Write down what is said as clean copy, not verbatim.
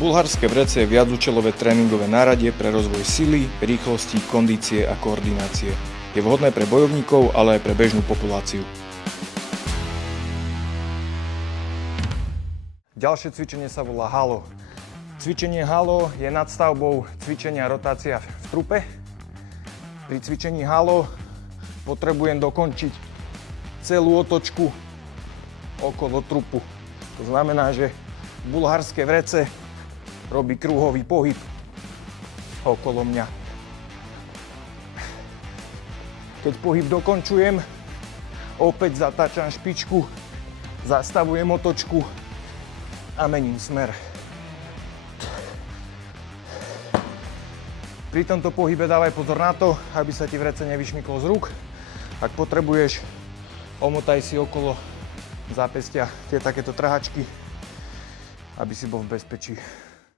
Bulharské vrece je viacúčelové tréningové náradie pre rozvoj sily, rýchlosti, kondície a koordinácie. Je vhodné pre bojovníkov, ale aj pre bežnú populáciu. Ďalšie cvičenie sa volá halo. Cvičenie halo je nadstavbou cvičenia rotácia v trupe. Pri cvičení halo potrebujem dokončiť celú otočku okolo trupu. To znamená, že bulharské vrece robí kruhový pohyb okolo mňa. Keď pohyb dokončujem, opäť zatáčam špičku, zastavujem otočku a mením smer. Pri tomto pohybe dávaj pozor na to, aby sa ti vrece nevyšmyklo z rúk. Ak potrebuješ, omotaj si okolo zápestia tie takéto trhačky, aby si bol v bezpečí.